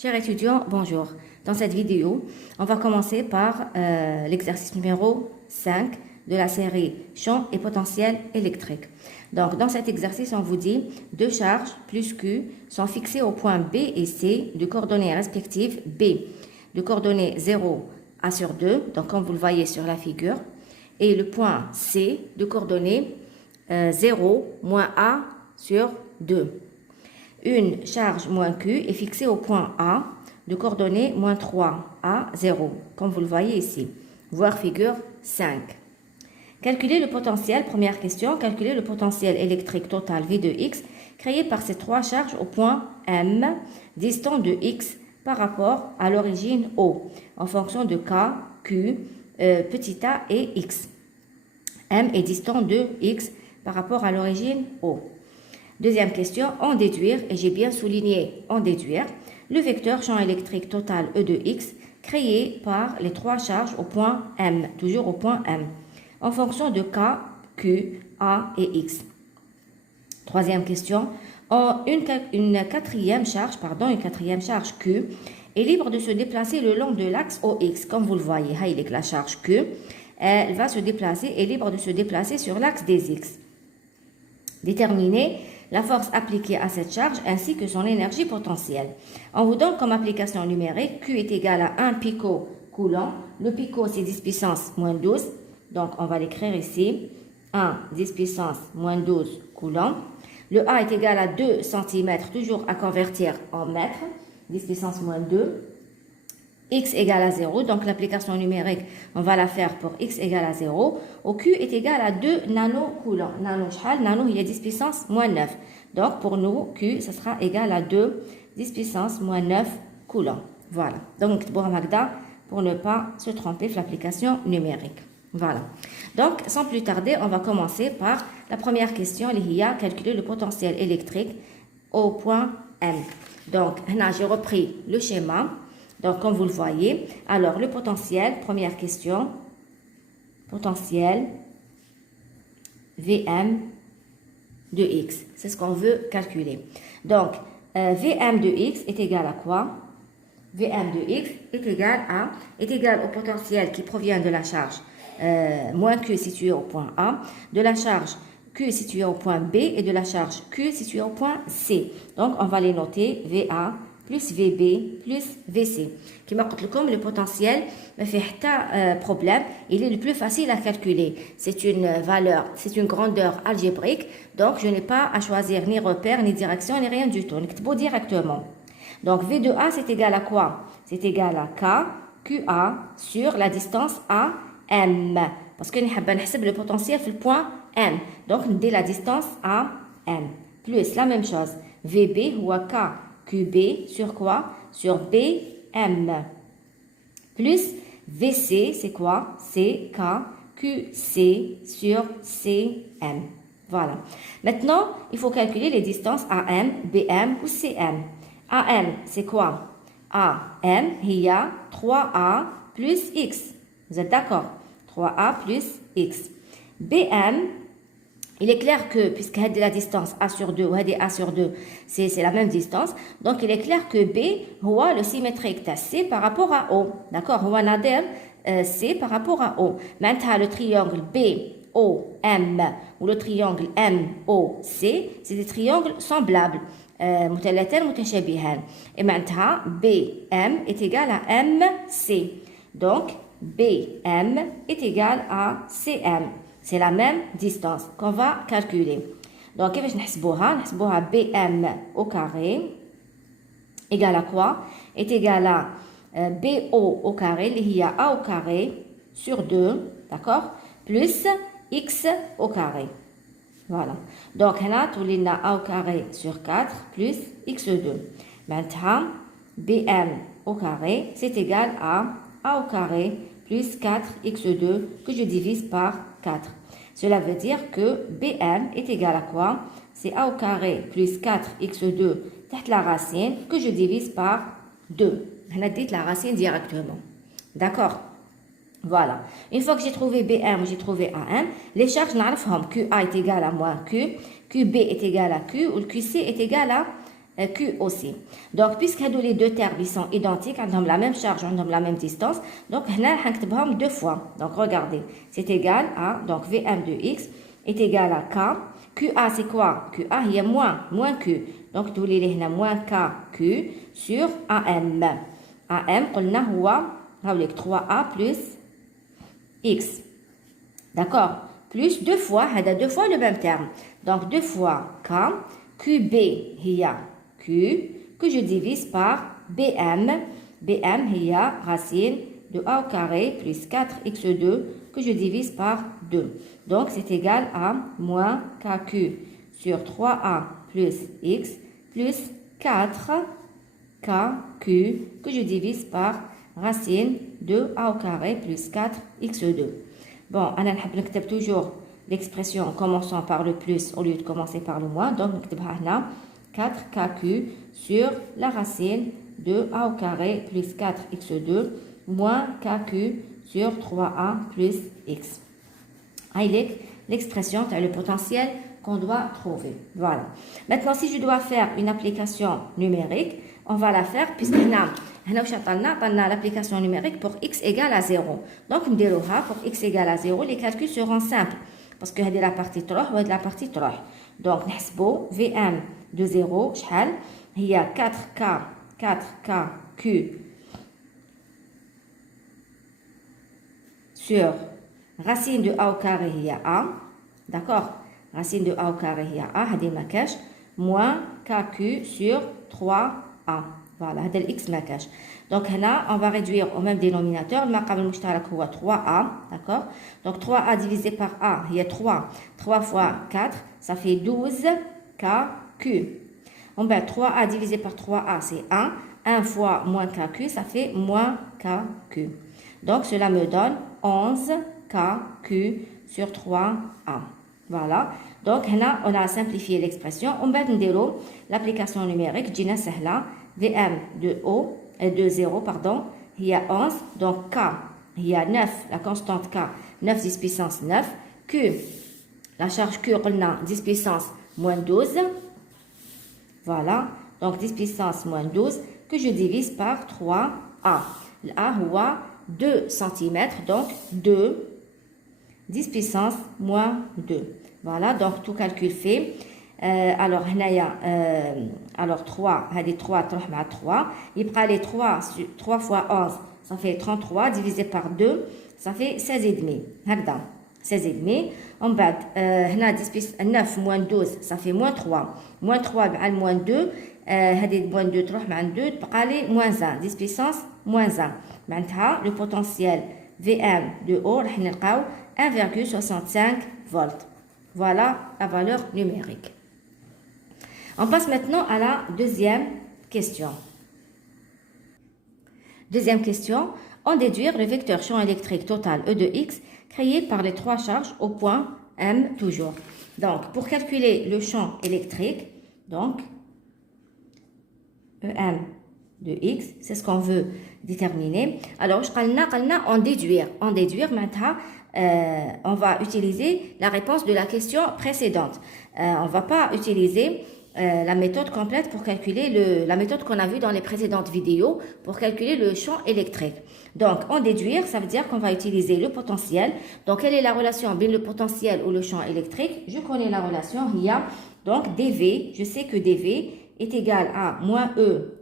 Chers étudiants, bonjour. Dans cette vidéo, on va commencer par l'exercice numéro 5 de la série champ et potentiel électrique. Donc, dans cet exercice, on vous dit deux charges plus Q sont fixées aux points B et C de coordonnées respectives B de coordonnées 0 A sur 2, donc comme vous le voyez sur la figure, et le point C de coordonnées 0 moins A sur 2. Une charge moins Q est fixée au point A de coordonnées moins 3 A 0, comme vous le voyez ici, voir figure 5. Calculer le potentiel, première question, calculer le potentiel électrique total V de X créé par ces trois charges au point M distant de X par rapport à l'origine O, en fonction de K, Q, petit a et X. M est distant de X par rapport à l'origine O. Deuxième question, en déduire, et j'ai bien souligné en déduire, le vecteur champ électrique total E de X créé par les trois charges au point M, toujours au point M, en fonction de K, Q, A et X. Troisième question, une quatrième charge Q est libre de se déplacer le long de l'axe OX, comme vous le voyez, la charge Q, elle va se déplacer, est libre de se déplacer sur l'axe des X. Déterminer la force appliquée à cette charge ainsi que son énergie potentielle. On vous donne comme application numérique Q est égal à 1 pico-coulomb. Le pico, c'est 10 puissance moins 12. Donc, on va l'écrire ici. 1, 10 puissance moins 12 coulomb. Le A est égal à 2 cm, toujours à convertir en mètres. 10 puissance moins 2. X égale à 0, donc l'application numérique, on va la faire pour X égale à 0. Au Q est égal à 2 nanocoulomb. Nano, il y a 10 puissance moins 9. Donc, pour nous, Q, ce sera égal à 2, 10 puissance moins 9 coulomb. Voilà. Donc, pour ne pas se tromper de l'application numérique. Voilà. Donc, sans plus tarder, on va commencer par la première question, calculer le potentiel électrique au point M. Donc, là, j'ai repris le schéma. Donc, comme vous le voyez, alors le potentiel, première question, potentiel Vm de X, c'est ce qu'on veut calculer. Donc, Vm de X est égal à quoi? Vm de X est égal au potentiel qui provient de la charge moins Q située au point A, de la charge Q située au point B et de la charge Q située au point C. Donc, on va les noter VA plus VB plus VC. Qui m'a dit le potentiel, ne fait pas problème, il est le plus facile à calculer. C'est une valeur, c'est une grandeur algébrique, donc je n'ai pas à choisir ni repère, ni direction, ni rien du tout. On directement. Donc V de A, c'est égal à quoi? C'est égal à K, QA sur la distance AM. Parce que nous avons le potentiel sur le point M. Donc, on dit la distance AM. Plus la même chose. VB ou K. QB sur quoi? Sur BM. Plus VC, c'est quoi? C'est K, QC sur CM. Voilà. Maintenant, il faut calculer les distances AM, BM ou CM. AM, c'est quoi? AM, il y a 3A plus X. Vous êtes d'accord? 3A plus X. BM, il est clair que, puisque la distance A sur 2 ou A sur 2, c'est la même distance, donc il est clair que B, le symétrique C par rapport à O. D'accord? C par rapport à O. Maintenant, le triangle BOM ou le triangle MOC, c'est des triangles semblables. Et maintenant, BM est égal à MC. Donc, BM est égal à CM. C'est la même distance qu'on va calculer. Donc, qu'est-ce que nous avons? BM au carré égal à quoi? Est égal à BO au carré, il y a A au carré sur 2, d'accord? Plus X au carré. Voilà. Donc, là, on a A au carré sur 4 plus X2. Maintenant, BM au carré, c'est égal à A au carré plus 4x2 que je divise par 4. Cela veut dire que BM est égal à quoi? C'est A au carré plus 4x2 la racine que je divise par 2. On a dit la racine directement. D'accord? Voilà. Une fois que j'ai trouvé BM, j'ai trouvé AM, les charges, QA est égal à moins Q, QB est égal à Q, ou le QC est égal à Q aussi. Donc, puisque les deux termes ils sont identiques, ils ont la même charge, ils ont la même distance, donc, on va deux fois. Donc, regardez, c'est égal à, donc, Vm de x est égal à K. QA, c'est quoi? QA, il y a moins Q. Donc, tous les moins KQ sur AM. AM, on a 3A plus X. D'accord? Plus deux fois le même terme. Donc, deux fois K, QB, il y a Q, que je divise par BM. BM, il y a racine de A au carré plus 4x2, que je divise par 2. Donc, c'est égal à moins KQ sur 3A plus X plus 4KQ, que je divise par racine de A au carré plus 4x2. Bon, on a toujours l'expression en commençant par le plus au lieu de commencer par le moins. Donc, on a 4KQ sur la racine de A au carré plus 4x2 moins KQ sur 3A plus X. L'expression, c'est le potentiel qu'on doit trouver. Voilà. Maintenant, si je dois faire une application numérique, on va la faire puisqu'on a l'application numérique pour x égale à 0. Donc, on va pour x égale à 0, les calculs seront simples. Parce que c'est la partie 3 ou la partie 3. Donc, nous VM de 0, il y a 4KQ sur racine de A au carré, il y a A. D'accord? Racine de A au carré, il y a A, moins KQ sur 3A. Voilà, c'est l'X makash. Donc là, on va réduire au même dénominateur. Le maqam al-mushtarak est 3A. D'accord? Donc 3A divisé par A, il y a 3. 3 fois 4, ça fait 12 KQ. En bas, 3A divisé par 3A, c'est 1. 1 fois moins KQ, ça fait moins KQ. Donc cela me donne 11 KQ sur 3A. Voilà. Donc là, on a simplifié l'expression. On va dire l'application numérique, Gina Sahla, VM de 0, pardon, il y a 11, donc K, il y a 9, la constante K, 9 10 puissance 9, Q, la charge Q, on a 10 puissance moins 12, voilà, donc 10 puissance moins 12, que je divise par 3A. A, 2 cm, donc 2, 10 puissance moins 2. Voilà, donc tout calcul fait. Alors, alors 3, il y a 3, 3. Il prend les 3 fois 11, ça fait 33, divisé par 2, ça fait 16,5. 16,5. En bas, 9 moins 12, ça fait moins 3. Moins 3, moins 2. moins 2, 3, moins 2, il moins 1. 10 puissance, moins 1. Maintenant, le potentiel VM de haut, 1,65 volts. Voilà la valeur numérique. On passe maintenant à la deuxième question. Deuxième question, en déduire le vecteur champ électrique total E de x créé par les trois charges au point M toujours. Donc, pour calculer le champ électrique, donc, EM de x, c'est ce qu'on veut déterminer. Alors, en déduire, maintenant, on va utiliser la réponse de la question précédente. On ne va pas utiliser la méthode complète pour calculer la méthode qu'on a vue dans les précédentes vidéos pour calculer le champ électrique. Donc, en déduire, ça veut dire qu'on va utiliser le potentiel. Donc, quelle est la relation entre le potentiel ou le champ électrique? Je connais la relation. Il y a donc dV. Je sais que dV est égal à moins E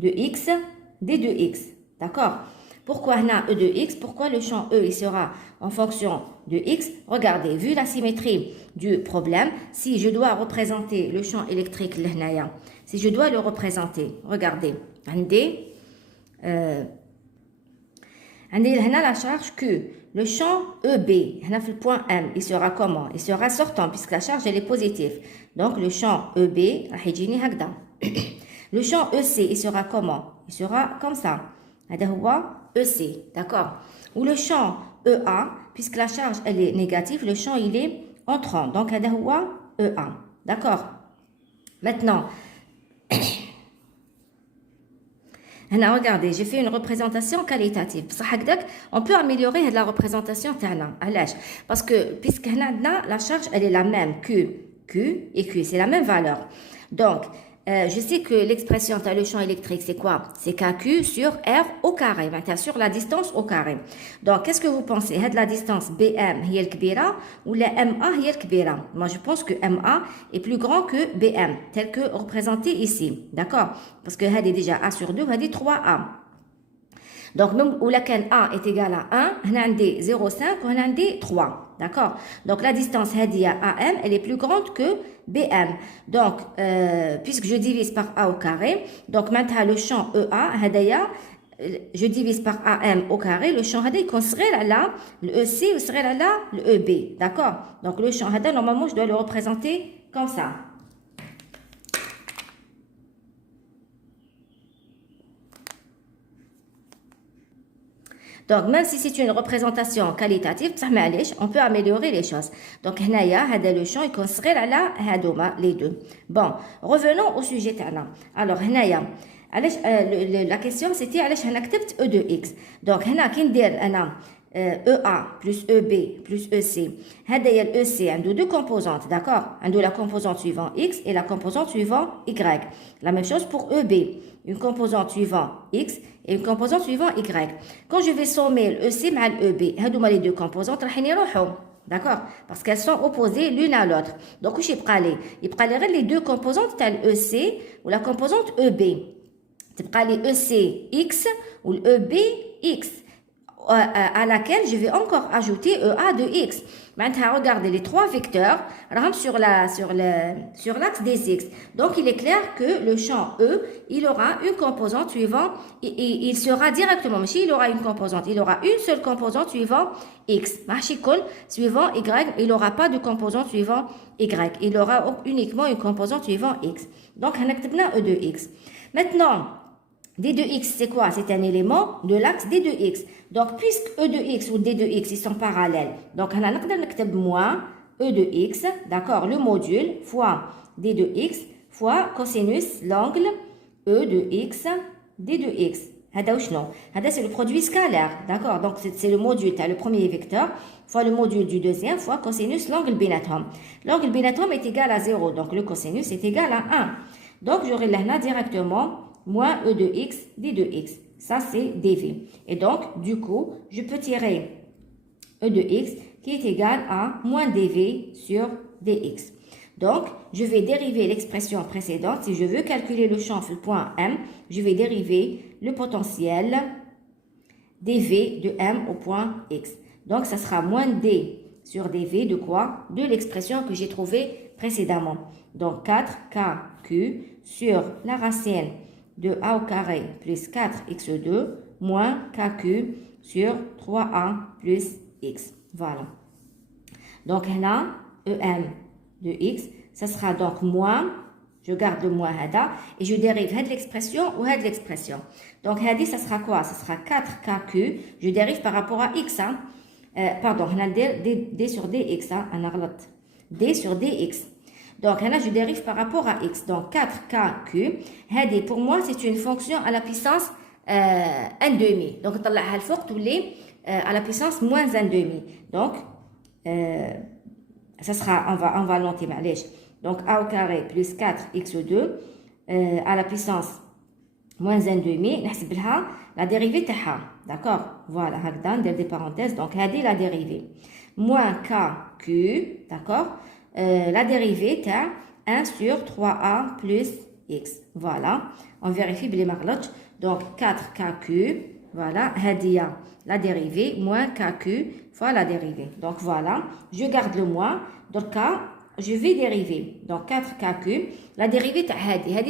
de x d de x. D'accord? Pourquoi on a E de x? Pourquoi le champ E il sera en fonction de x? Regardez, vu la symétrie du problème, si je dois représenter le champ électrique, si je dois le représenter, regardez, on a la charge Q. Le champ EB, on a fait le point M, il sera comment? Il sera sortant puisque la charge elle est positive. Donc le champ EB, le champ EC, il sera comment? Il sera comme ça. EC, d'accord? Ou le champ EA, puisque la charge elle est négative, le champ il est entrant. Donc EA, d'accord? Maintenant, regardez, j'ai fait une représentation qualitative. On peut améliorer la représentation. Parce que puisque la charge elle est la même, Q et Q, c'est la même valeur. Donc, je sais que l'expression de le champ électrique, c'est quoi? C'est KQ sur R au carré, sur la distance au carré. Donc, qu'est-ce que vous pensez? La distance BM هي الكبيرة ou la MA هي الكبيرة? Moi, je pense que MA est plus grand que BM, tel que représenté ici. D'accord? Parce que c'est déjà A sur 2, c'est 3A. Donc, même où laquelle A est égal à 1, on a 0,5 ou on a 3. D'accord? Donc, la distance AM, elle est plus grande que BM. Donc, puisque je divise par A au carré, donc maintenant le champ EA, je divise par AM au carré, le champ il serait là, le EC serait là, le EB. D'accord? Donc, le champ normalement, je dois le représenter comme ça. Donc, même si c'est une représentation qualitative, on peut améliorer les choses. Donc, le champ, il considère là, les deux. Bon, revenons au sujet. Alors, la question, c'était, on accepte E de X. Donc, EA plus EB plus EC. EC a deux composantes, d'accord? La composante suivante X et la composante suivante Y. La même chose pour EB. Une composante suivante X et une composante suivante Y. Quand je vais sommer l'EC mal l'EB, les deux composantes, d'accord? Parce qu'elles sont opposées l'une à l'autre. Donc, il y les deux composantes, l'EC ou la composante EB. Il y les EC X ou l'EB X. À laquelle je vais encore ajouter EA de X. Maintenant, regardez les trois vecteurs sur l'axe des X. Donc, il est clair que le champ E, il aura une composante suivant, il sera directement, mais il aura une composante, il aura une seule composante suivant X. Suivant Y, il n'aura pas de composante suivant Y. Il aura uniquement une composante suivant X. Donc, on a E de X. Maintenant, D de X, c'est quoi? C'est un élément de l'axe D de X. Donc, puisque E de X ou D de X, ils sont parallèles, donc on a moins E de X, d'accord, le module, fois D de X, fois cosinus l'angle E de X, D de X. C'est le produit scalaire, d'accord? Donc, c'est le module, tu as le premier vecteur, fois le module du deuxième, fois cosinus l'angle binatom. L'angle binatom est égal à 0, donc le cosinus est égal à 1. Donc, j'aurai là directement moins E de X, D de X. Ça, c'est dV. Et donc, du coup, je peux tirer E de X qui est égal à moins dV sur dx. Donc, je vais dériver l'expression précédente. Si je veux calculer le champ sur le point M, je vais dériver le potentiel dV de M au point X. Donc, ça sera moins d sur dV de quoi? De l'expression que j'ai trouvée précédemment. Donc, 4kq sur la racine de a au carré plus 4x2 moins kq sur 3a plus x. Voilà. Donc là, em de x, ça sera donc moins, je garde le moins hada, et je dérive de l'expression ou de l'expression. Donc hadi, ça sera quoi? Ça sera 4kq, je dérive par rapport à x. Hein? Pardon, on a d sur dx, hein? D sur dx. Donc là, je dérive par rapport à x. Donc 4kq, hadi, pour moi, c'est une fonction à la puissance 1 demi. Donc, à la puissance moins 1 demi. Donc, ça sera, on va l'enlever, donc a au carré plus 4x2 à la puissance moins 1 demi, la dérivée taha, d'accord, voilà, des parenthèses, donc la dérivée, moins kq, d'accord, la dérivée ta 1 sur 3a plus x, voilà, on vérifie les marlottes, donc 4kq, voilà, la dérivée, moins kq fois la dérivée. Donc voilà, je garde le moins. Donc je vais dériver. Donc 4kq, la dérivée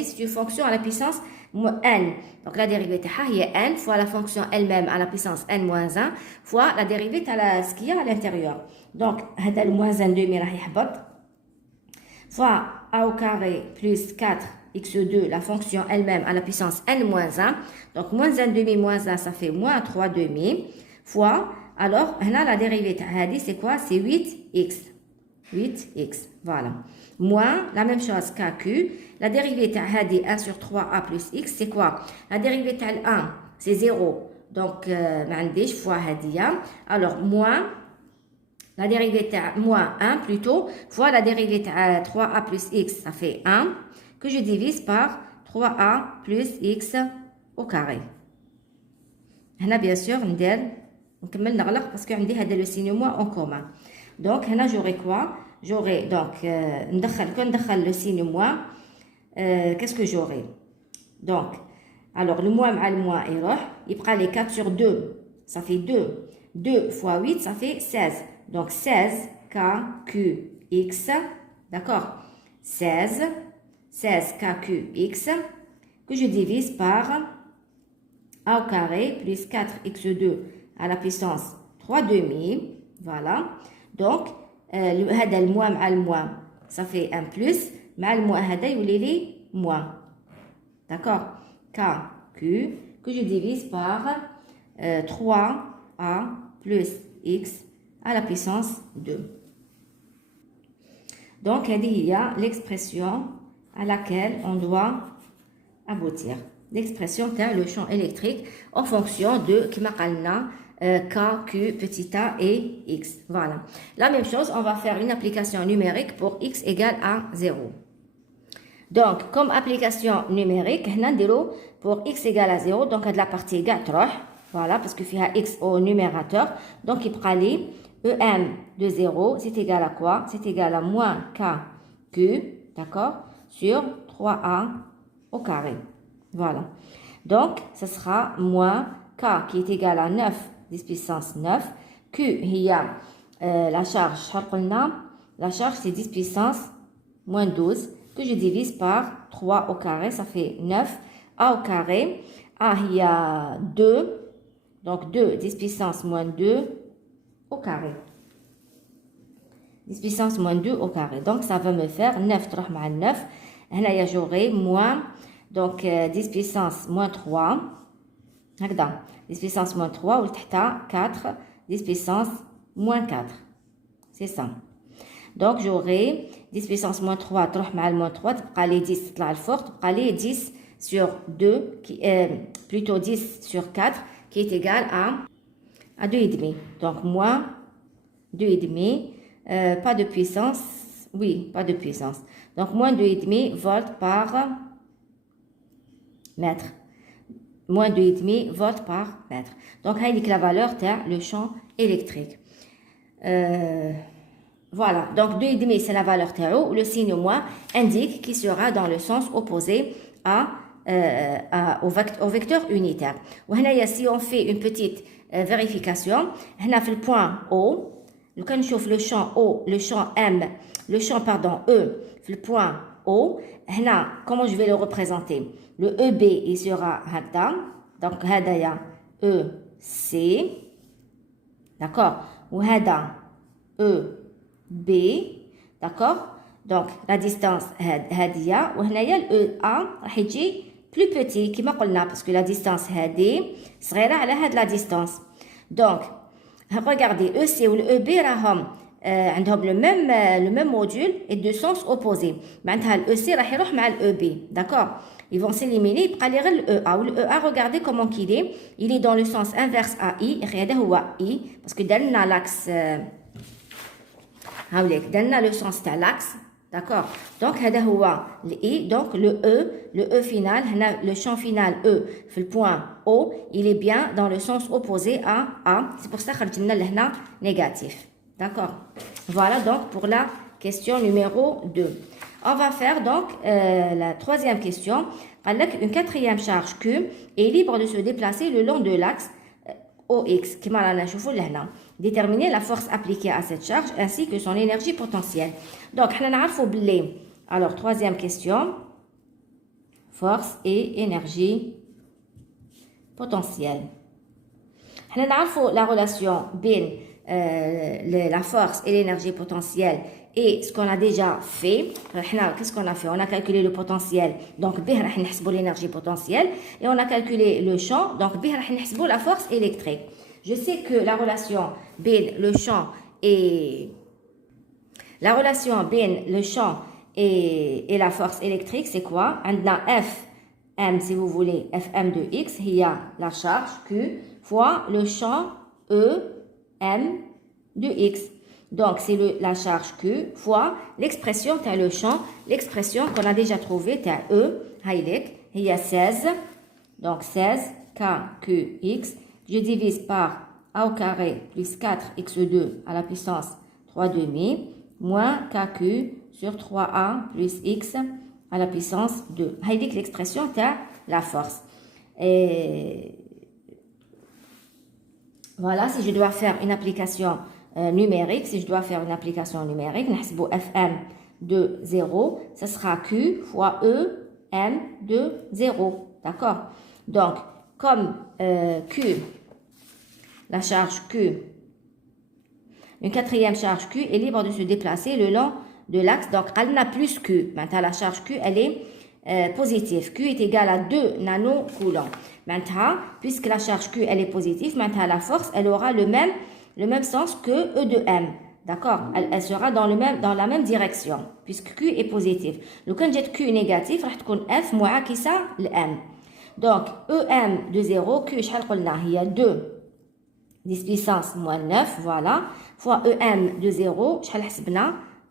c'est une fonction à la puissance n. Donc la dérivée est n fois la fonction elle-même à la puissance n moins 1 fois la dérivée ce qu'il y a à l'intérieur. Donc le moins 1 demi fois a au carré plus 4x2, la fonction elle-même à la puissance n moins 1. Donc moins 1 demi moins 1, ça fait moins 3 demi fois, alors là la dérivée c'est quoi? C'est 8x. 8x, voilà. Moins, la même chose kq, la dérivée de 1 sur 3a plus x, c'est quoi? La dérivée de 1, c'est 0, donc fois hadia. Alors moins, la dérivée de moins 1 plutôt, fois la dérivée de 3a plus x, ça fait 1, que je divise par 3a plus x au carré. Là, bien sûr, on va parce que on a le signe moins en commun. Donc, là, j'aurai quoi? J'aurai donc, le signe moins. Qu'est-ce que j'aurai? Donc, alors, le moins mal moins, il prend les 4 sur 2, ça fait 2. 2 fois 8, ça fait 16. Donc, 16 k q x, d'accord? 16 k q x, que je divise par a au carré plus 4x2 à la puissance 3 demi. Voilà. Donc, le moins mal moins, ça fait 1 plus. Mal moins, il est moins. D'accord? KQ que je divise par 3A plus X à la puissance 2. Donc, il y a l'expression à laquelle on doit aboutir. L'expression est le champ électrique en fonction de K, Q, petit a et X. Voilà. La même chose, on va faire une application numérique pour X égale à 0. Donc, comme application numérique, pour x égale à 0, donc de la partie égale, voilà, parce qu'il y a x au numérateur. Donc, il prend les EM de 0, c'est égal à quoi? C'est égal à moins KQ, d'accord, sur 3A au carré. Voilà. Donc, ce sera moins K qui est égal à 9, 10 puissance 9. Q, il y a la charge, la charge c'est 10 puissance moins 12. Que je divise par 3 au carré, ça fait 9. A au carré, A, il y a 2, donc 2, 10 puissance moins 2 au carré. 10 puissance moins 2 au carré. Donc, ça va me faire 9, 3 moins 9. Là, j'aurai moins, donc 10 puissance moins 3. 10 puissance moins 3, ou le 4, 10 puissance moins 4. C'est ça. Donc, j'aurai 10 puissance moins 3, 3 moins 3, les 10, là, fort, les 10 sur 2, plutôt 10 sur 4, qui est égal à 2,5. Donc, moins 2,5, pas de puissance, oui, pas de puissance. Donc, moins 2,5 volts par mètre. Moins 2,5 volts par mètre. Donc, avec la valeur de le champ électrique. Voilà, donc 2,5 c'est la valeur Théo, le signe moins indique qu'il sera dans le sens opposé au vecteur unitaire. Si on fait une petite vérification, on a fait le point O, quand on chauffe le champ O, le champ M, le champ pardon E, le point O, comment je vais le représenter? Le EB il sera hada, donc hada EC, d'accord, ou hada E B, d'accord? Donc, la distance هادية وهنايا ال EA راح يجي plus petit كما قلنا parce que la distance هادي صغيرة على هاد la distance. Donc, regardez EC ou le EB راهم عندهم le même module et deux sens opposés. معناتها ال EC راح يروح مع ال EB, d'accord? Ils vont s'éliminer, يبقى لي غير ال EA. Le EA, regardez comment il est dans le sens inverse à I. هذا هو I parce que دارنا l'axe donne le sens de l'axe, d'accord? Donc, donc le E final, le champ final E, le point O, il est bien dans le sens opposé à A. C'est pour ça que nous avons négatif, d'accord? Voilà donc pour la question numéro 2. On va faire donc la troisième question. Une quatrième charge Q est libre de se déplacer le long de l'axe OX, qui m'a la chauffeur là. Déterminer la force appliquée à cette charge ainsi que son énergie potentielle. Donc, alors, troisième question. Force et énergie potentielle. Nous avons la relation entre la force et l'énergie potentielle et ce qu'on a déjà fait. Qu'est-ce qu'on a fait? On a calculé le potentiel, donc on a l'énergie potentielle, et on a calculé le champ, donc on a la force électrique. Je sais que la relation entre le champ et la force électrique, c'est quoi? On a Fm, si vous voulez, Fm de X, il y a la charge Q fois le champ E, M de X. Donc, c'est la charge Q fois l'expression, tu as le champ, l'expression qu'on a déjà trouvée, tu as E, Heilig, il y a 16. Donc, 16 KQX, je divise par A au carré plus 4x2 à la puissance 3 demi, moins KQ sur 3A plus X à la puissance 2. Heilig, l'expression, tu as la force. Et voilà, si je dois faire une application numérique, FM de 0, ce sera Q fois E, M de 0. D'accord? Donc, comme Q, la charge Q, une quatrième charge Q est libre de se déplacer le long de l'axe. Donc, elle n'a plus Q. Maintenant, la charge Q, elle est positive. Q est égale à 2 nanocoulombs. Maintenant, puisque la charge Q, elle est positive, maintenant la force, elle aura le même sens que E de M. D'accord? Elle sera dans la même direction, puisque Q est positive. Donc, quand j'ai Q négatif, F moins qui ça, le M. Donc, EM de 0, Q, il y a 2 10 puissance moins 9, voilà, fois EM de 0,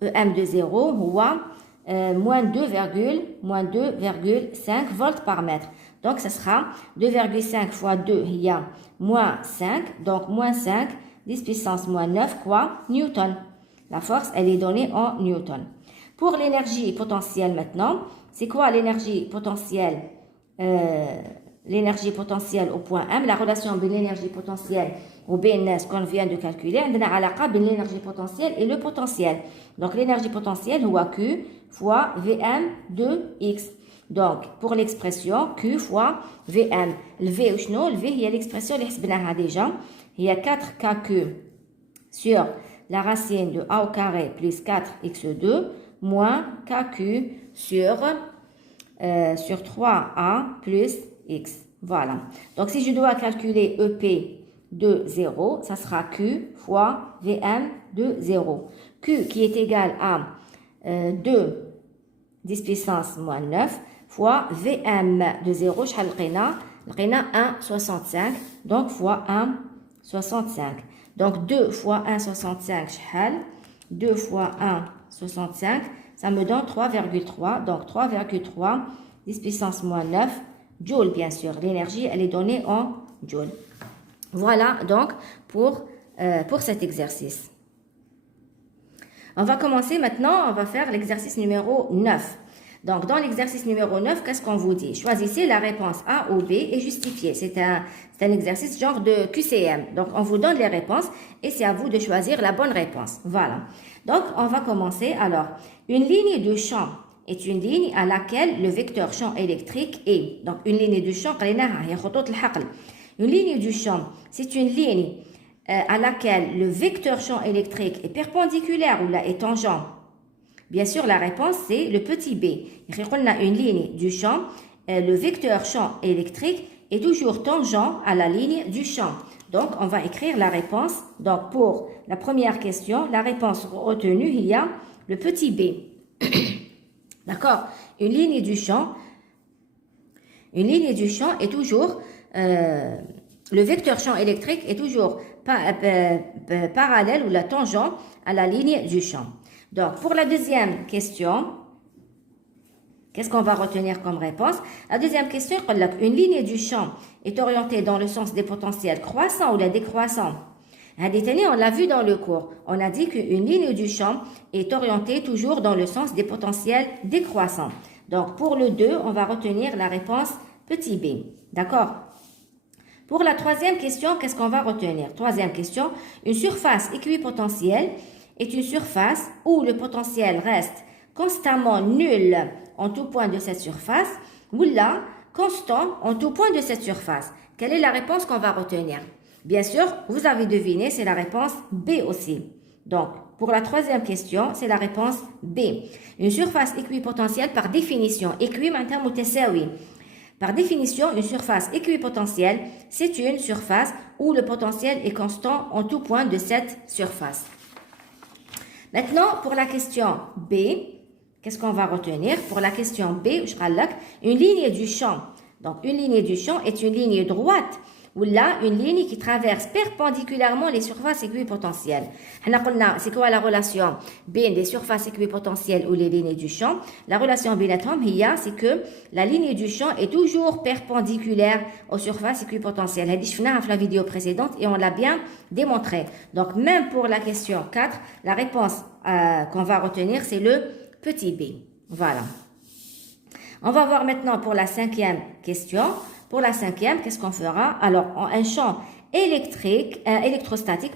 EM de 0, moins 2,5 volts par mètre. Donc, ce sera 2,5 fois 2, il y a moins 5. Donc, moins 5, 10 puissance moins 9, quoi? Newton. La force, elle est donnée en newton. Pour l'énergie potentielle maintenant, c'est quoi l'énergie potentielle? L'énergie potentielle au point M, la relation entre l'énergie potentielle ou bien ce qu'on vient de calculer, on a la l'énergie potentielle et le potentiel. Donc, l'énergie potentielle, c'est Q fois Vm de X. Donc, pour l'expression Q fois Vm, le V, le V, il y a l'expression qui est déjà. Il y a 4KQ sur la racine de A au carré plus 4x2 moins KQ sur 3A plus X. Voilà. Donc, si je dois calculer EP de 0, ça sera Q fois Vm de 0. Q qui est égal à 2 10 puissance moins 9 fois Vm de 0, je vais le 1,65. Donc, fois 1,65. Donc, 2 fois 1,65, 2 fois 1,65, ça me donne 3,3. Donc, 3,3, 10 puissance moins 9, joules, bien sûr. L'énergie, elle est donnée en joules. Voilà, donc, pour cet exercice. On va commencer maintenant, on va faire l'exercice numéro 9. Donc, dans l'exercice numéro 9, qu'est-ce qu'on vous dit? Choisissez la réponse A ou B et justifiez. C'est un exercice genre de QCM. Donc, on vous donne les réponses et c'est à vous de choisir la bonne réponse. Voilà. Donc, on va commencer. Alors, une ligne de champ est une ligne à laquelle le vecteur champ électrique est. Donc, une ligne de champ, une ligne du champ, c'est une ligne à laquelle le vecteur champ électrique est perpendiculaire ou là est tangent. Bien sûr, la réponse, c'est le petit b. On a une ligne du champ, le vecteur champ électrique est toujours tangent à la ligne du champ. Donc, on va écrire la réponse. Donc, pour la première question, la réponse retenue, il y a le petit b. D'accord? Une ligne du champ est toujours... le vecteur champ électrique est toujours parallèle ou la tangent à la ligne du champ. Donc, pour la deuxième question, qu'est-ce qu'on va retenir comme réponse? La deuxième question, une ligne du champ est orientée dans le sens des potentiels croissants ou décroissants. On l'a vu dans le cours. On a dit qu'une ligne du champ est orientée toujours dans le sens des potentiels décroissants. Donc, pour le 2, on va retenir la réponse petit b. D'accord? Pour la troisième question, qu'est-ce qu'on va retenir? Troisième question, une surface équipotentielle est une surface où le potentiel reste constamment nul en tout point de cette surface ou là, constant en tout point de cette surface. Quelle est la réponse qu'on va retenir? Bien sûr, vous avez deviné, c'est la réponse B aussi. Donc, pour la troisième question, c'est la réponse B. Une surface équipotentielle par définition, par définition, une surface équipotentielle, c'est une surface où le potentiel est constant en tout point de cette surface. Maintenant, pour la question B, qu'est-ce qu'on va retenir? Pour la question B, une ligne du champ. Donc, une ligne du champ est une ligne droite ou là une ligne qui traverse perpendiculairement les surfaces équipotentielles. C'est quoi la relation بين les surfaces équipotentielles ou les lignes du champ? La relation بيناتهم c'est que la ligne du champ est toujours perpendiculaire aux surfaces équipotentielles. هذه شفناها في la vidéo précédente et on l'a bien démontré. Donc même pour la question 4, la réponse qu'on va retenir c'est le petit b. Voilà. On va voir maintenant pour la cinquième question. Pour la cinquième, qu'est-ce qu'on fera? Alors, un champ électrostatique,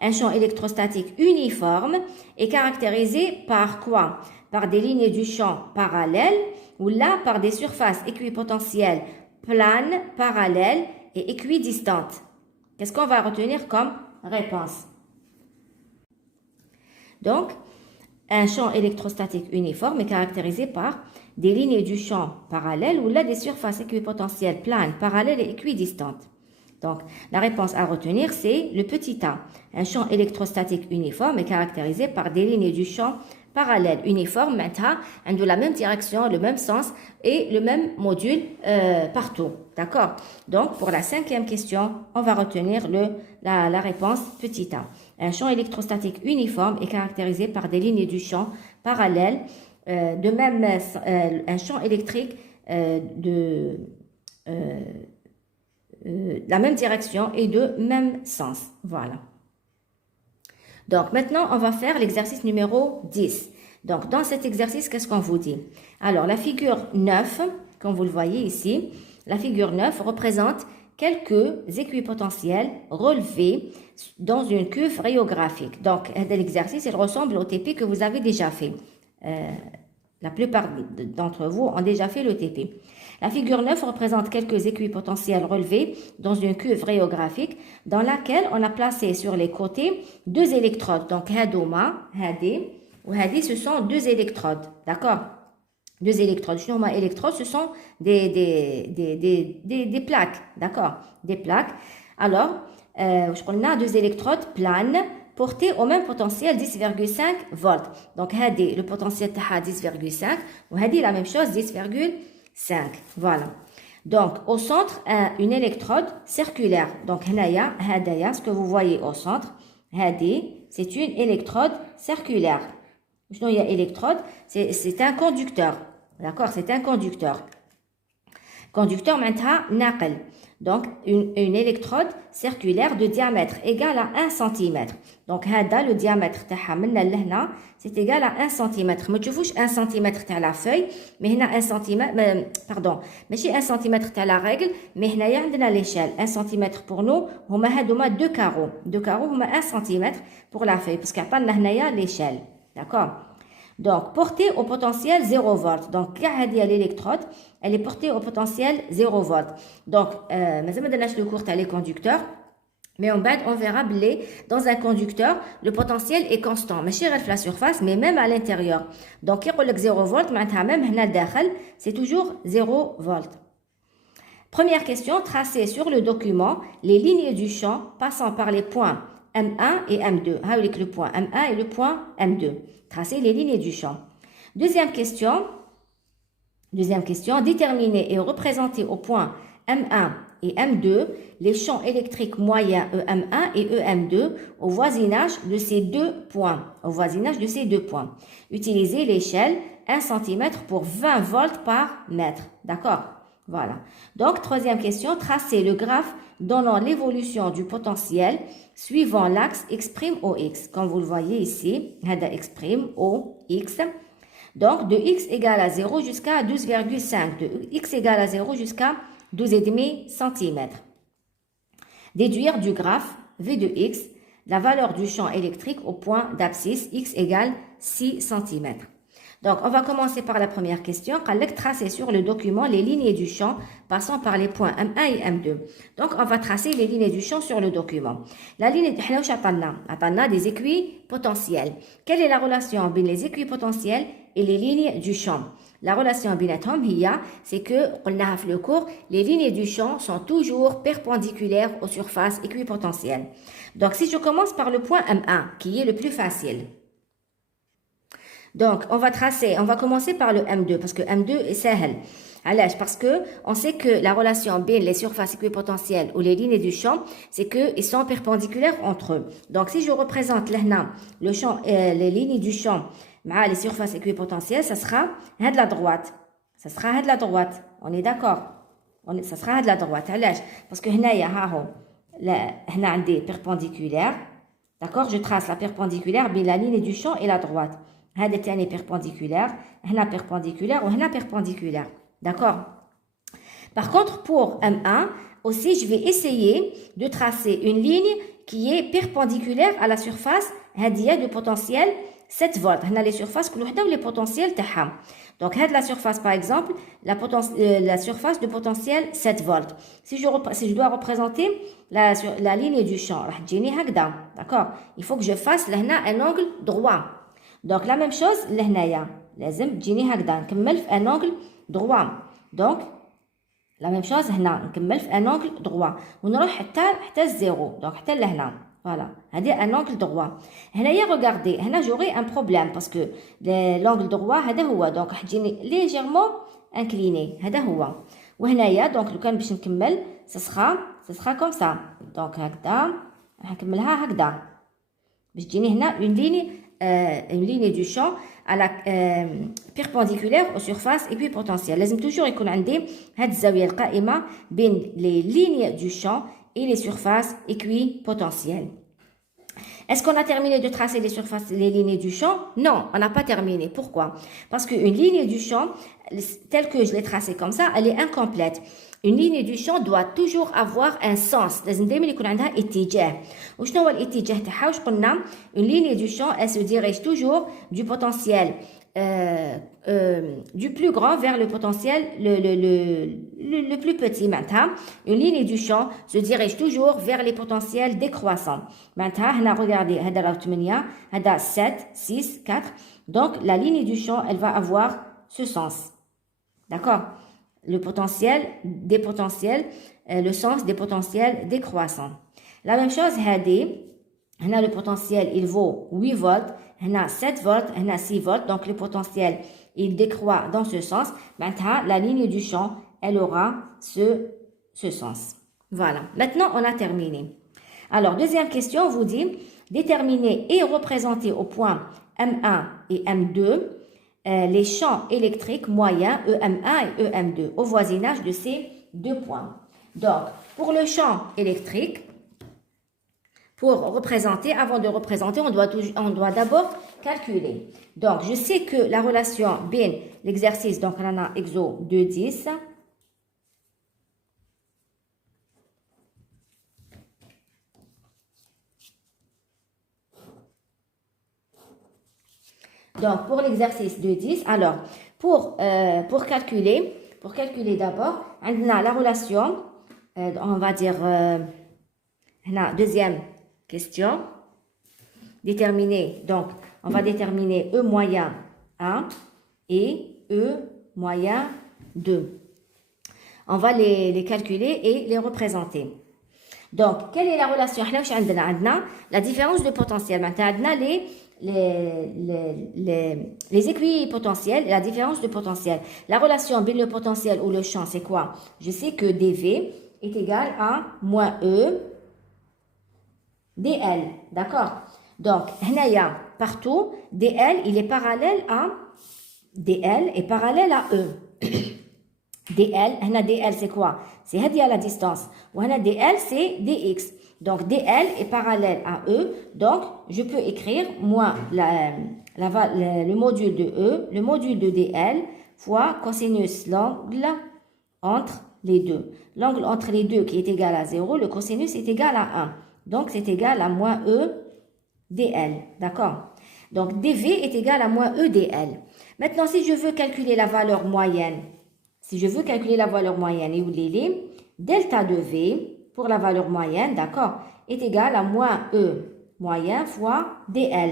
un champ électrostatique uniforme est caractérisé par quoi? Par des lignes du champ parallèles ou là par des surfaces équipotentielles planes, parallèles et équidistantes. Qu'est-ce qu'on va retenir comme réponse? Donc, un champ électrostatique uniforme est caractérisé par des lignes du champ parallèles ou là des surfaces équipotentielles planes, parallèles et équidistantes. Donc, la réponse à retenir, c'est le petit a. Un champ électrostatique uniforme est caractérisé par des lignes du champ parallèles uniformes, maintenant, de la même direction, le même sens et le même module partout. D'accord? Donc, pour la cinquième question, on va retenir la réponse petit a. Un champ électrostatique uniforme est caractérisé par des lignes du champ parallèles, de même un champ électrique de la même direction et de même sens. Voilà. Donc maintenant, on va faire l'exercice numéro 10. Donc dans cet exercice, qu'est-ce qu'on vous dit? Alors la figure 9, comme vous le voyez ici, la figure 9 représente quelques équipotentiels relevés dans une cuve rhéographique. Donc l'exercice, il ressemble au TP que vous avez déjà fait. La plupart d'entre vous ont déjà fait le TP. La figure 9 représente quelques équipotentiels relevés dans une cuve rhéographique dans laquelle on a placé sur les côtés deux électrodes. Donc, hadouma, hadi, ou hadi, ce sont deux électrodes. D'accord? Deux électrodes. Électrodes, ce sont des plaques. D'accord? Des plaques. Alors, on a deux électrodes planes portées au même potentiel 10,5 volts. Donc, hadi, le potentiel taha 10,5 ou hadi, la même chose 10,5. Voilà. Donc, au centre, une électrode circulaire. Donc, hanaya, hadaya, ce que vous voyez au centre, hadi, c'est une électrode circulaire. Sinon, il y a électrode, c'est un conducteur. D'accord? C'est un conducteur. Conducteur, maintenant, naql. Donc, une électrode circulaire de diamètre égal à 1 cm. Donc, le diamètre, c'est égal à 1 cm. Je ne vois pas 1 cm à la feuille, mais il y a 1 cm, pardon, mais c'est 1 cm à la règle, mais il y a l'échelle. 1 cm pour nous, on a deux carreaux. Deux carreaux, on a 1 cm pour la feuille, parce qu'il y a l'échelle. D'accord? Donc, portée au potentiel 0 volt. Donc, l'électrode, elle est portée au potentiel 0 volt. Donc, le cours les conducteurs, mais en bas, on verra dans un conducteur, le potentiel est constant. Mais chez la surface, mais même à l'intérieur. Donc, il y a 0 volt, même c'est toujours 0 volt. Première question, tracez sur le document les lignes du champ passant par les points M1 et M2. Avec le point M1 et le point M2. Tracez les lignes du champ. Deuxième question, déterminer et représenter au point M1 et M2 les champs électriques moyens EM1 et EM2 au voisinage de ces deux points. Utilisez l'échelle 1 cm pour 20 volts par mètre. D'accord? Voilà. Donc, troisième question, tracez le graphe donnant l'évolution du potentiel suivant l'axe X' OX. Comme vous le voyez ici, X' OX. Donc, de X égale à 0 jusqu'à 12,5. De X égale à 0 jusqu'à 12,5 cm. Déduire du graphe V de X la valeur du champ électrique au point d'abscisse X égale 6 cm. Donc, on va commencer par la première question. Tracer sur le document les lignes du champ passant par les points M1 et M2. Donc, on va tracer les lignes du champ sur le document. La ligne de des équipotentiels. Quelle est la relation entre les équipotentiels et les lignes du champ? La relation c'est que, on a fait le cours, les lignes du champ sont toujours perpendiculaires aux surfaces équipotentielles. Donc, si je commence par le point M1, qui est le plus facile. Donc, on va commencer par le M2, parce que M2 est sahel. علاش parce que on sait que la relation بين les surfaces équipotentielles ou les lignes du champ c'est que ils sont perpendiculaires entre eux. Donc si je représente لهنا le champ les lignes du champ مع les surfaces équipotentielles ça sera هاد la droite. Ça sera هاد la droite. On est d'accord. Ça sera هاد la droite. علاش parce que هنايا ها هو هنا عندي perpendiculaire. D'accord, je trace la perpendiculaire بين la ligne du champ et la droite. هذا الثاني perpendiculaire, هنا perpendiculaire وهنا perpendiculaire. D'accord. Par contre, pour M1, aussi, je vais essayer de tracer une ligne qui est perpendiculaire à la surface هذه du potentiel 7 volts. هنا les surfaces كل وحده les potentiels تاعها. Donc, هاد la surface, par exemple, la surface de potentiel 7 volts. Si je dois représenter la ligne du champ, راح تجيني هكذا. D'accord. Il faut que je fasse لهنا un angle droit. Donc, la même chose لهنايا. لازم تجيني هكذا. نكمل في un angle droit. Donc, la même chose هنا. نكمل في un angle droit. ونروح حتى الزيرو. Donc, حتى لهنا. Voilà, هذا un angle droit. هنايا regardez, هنا j'aurai un problème parce que l'angle droit هذا هو donc حتجيني légèrement incliné هذا هو. وهنايا donc لو كان باش نكمل ce sera comme ça. Donc هكذا راح نكملها هكذا باش تجيني هنا une ligne du champ à la perpendiculaire aux surfaces équipotentielles. لازم toujours يكون عندي هاد الزاوية القائمة بين les lignes du champ et les surfaces équipotentielles. Est-ce qu'on a terminé de tracer les lignes du champ? Non, on n'a pas terminé. Pourquoi? Parce qu'une ligne du champ, telle que je l'ai tracée comme ça, elle est incomplète. Une ligne du champ doit toujours avoir un sens. لازم دايما يكون عندها اتجاه. وشنو هو الاتجاه تاعها؟ واش قلنا؟ Une ligne du champ, elle se dirige toujours du potentiel du plus grand vers le potentiel le plus petit. Maintenant, une ligne du champ se dirige toujours vers les potentiels décroissants. Maintenant, regardez, هذا راه 8, هذا 7, 6, 4. Donc, la ligne du champ, elle va avoir ce sens. D'accord? Le potentiel des potentiels, le sens des potentiels décroissants. La même chose, هنا le potentiel, il vaut 8 volts. هنا 7 volts, هنا 6 volts. Donc, le potentiel, il décroît dans ce sens. Maintenant, la ligne du champ, elle aura ce sens. Voilà. Maintenant, on a terminé. Alors, deuxième question, vous dit, déterminer et représenter au point M1 et M2 les champs électriques moyens EM1 et EM2 au voisinage de ces deux points. Donc, pour le champ électrique, pour représenter, avant de représenter, on doit d'abord calculer. Donc, je sais que la relation bien l'exercice, donc on a exo 2,10. Donc, pour l'exercice 2,10, alors, pour calculer d'abord, on a la relation, on va dire, deuxième question, déterminer, donc on va déterminer E moyen 1 et E moyen 2. On va les calculer et les représenter. Donc, quelle est la relation? La différence de potentiel. Maintenant, les équipotentiels et la différence de potentiel. La relation entre le potentiel ou le champ, c'est quoi? Je sais que dV est égal à moins E dl, d'accord? Donc, partout, dl, il est parallèle à E. dl, c'est quoi? C'est la distance. Ou dl, c'est dx. Donc, dl est parallèle à E. Donc, je peux écrire moins le module de E, le module de dl, fois cosinus l'angle entre les deux. L'angle entre les deux qui est égal à 0, le cosinus est égal à 1. Donc, c'est égal à moins E dl. D'accord? Donc, dv est égal à moins E dl. Maintenant, si je veux calculer la valeur moyenne, et où delta de V pour la valeur moyenne, d'accord, est égal à moins E moyen fois dl.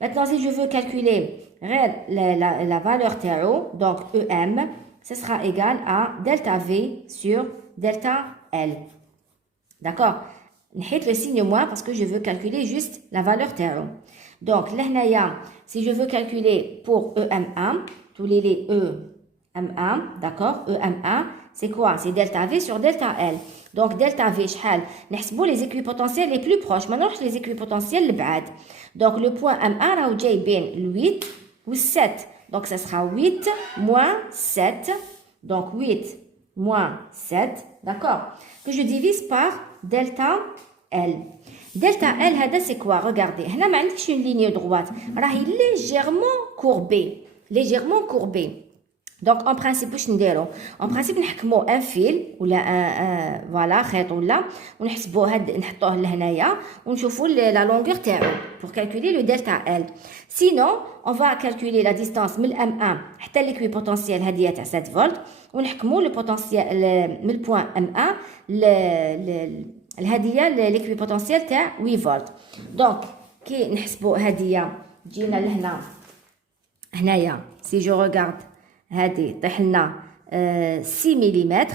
Maintenant, si je veux calculer la valeur théo, donc EM, ce sera égal à delta V sur delta L. D'accord? نحيت le signe moins parce que je veux calculer juste la valeur théo. Donc, si je veux calculer pour EM1, tous les E M1, d'accord? EM1, c'est quoi? C'est delta V sur delta L. Donc, delta V, شحال نحسبوا les équipotentiels les plus proches. Maintenant, les équipotentiels les بعاد. Donc, le point M1, راهو جاي بين 8 ou 7. Donc, ça sera 8 moins 7. Donc, 8 moins 7, d'accord? Que je divise par delta L. Delta L, c'est quoi? Regardez, هنا ما عنديش une ligne droite. راهي légèrement courbée. Légèrement courbée. Donc, en principe, واش نديرو؟ En principe, نحكمو un fil ولا voilà خيط ولا ونحسبو نحطوه لهنايا ونشوفو la longueur تاعو pour calculer le delta L. Sinon, on va calculer la distance من M1 حتى l'équipotentiel هذه تاع 7 فولت ونحكمو le potentiel من البوان M1 الهديه l'équipotentiel تاع 8 فولت. Donc, كي نحسبو هديه جينا لهنا هنايا si je regarde هذه طيح لنا 6 ملم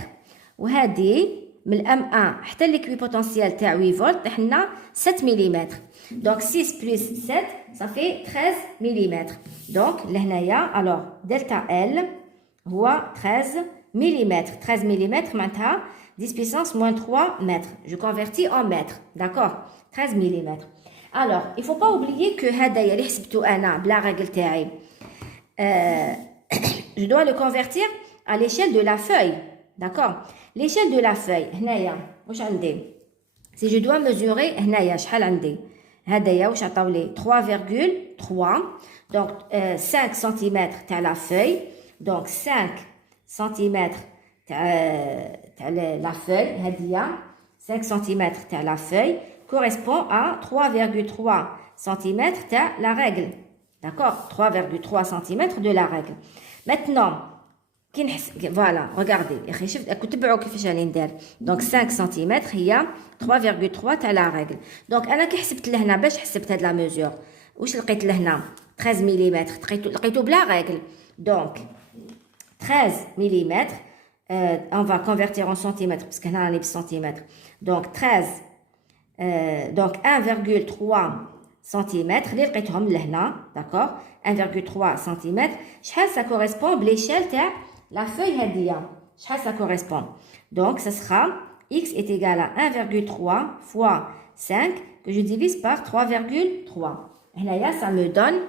وهذه من الام 1 حتى ليكويبوتونسيال تاع 8 فولت طيح لنا 7 ملم. دونك 6 بلس 7 صافي 13 ملم. دونك لهنايا الوغ دلتا ال هو 13 ملم. 13 ملم معناتها 10 puissance moins 3 mètres. Je convertis en mètres, d'accord? 13 ملم. Alors, il faut pas oublier que هذايا اللي حسبته انا بلا ريغل تاعي je dois le convertir à l'échelle de la feuille, d'accord? L'échelle de la feuille, هنايا واش عندي؟ Si je dois mesurer هنايا شحال عندي؟ هذايا واش عطاولي 3,3 donc 5 cm تاع la feuille, donc 5 cm تاع la feuille هذيا 5 cm تاع la feuille correspond à 3,3 cm تاع la règle, d'accord? 3,3 cm de la règle. Maintenant, voilà, regardez, donc 5 cm, il y a 3,3 à la règle. Donc, أنا كي حسبت لهنا باش حسبت هاد la mesure. واش لقيت لهنا 13 ملم, لقيتو بلا règle. Donc, 13 ملم, on va convertir en centimètres, parce qu'on a un centimètre. Donc, 13, donc 1,3 centimètres, اللي لقيتهم لهنا, d'accord? 1,3 cm. شحال ça correspond l'échelle تاع la feuille هذيا. شحال ça correspond. Donc, ça sera x est égal à 1,3 fois 5 que je divise par 3,3. هنايا ça me donne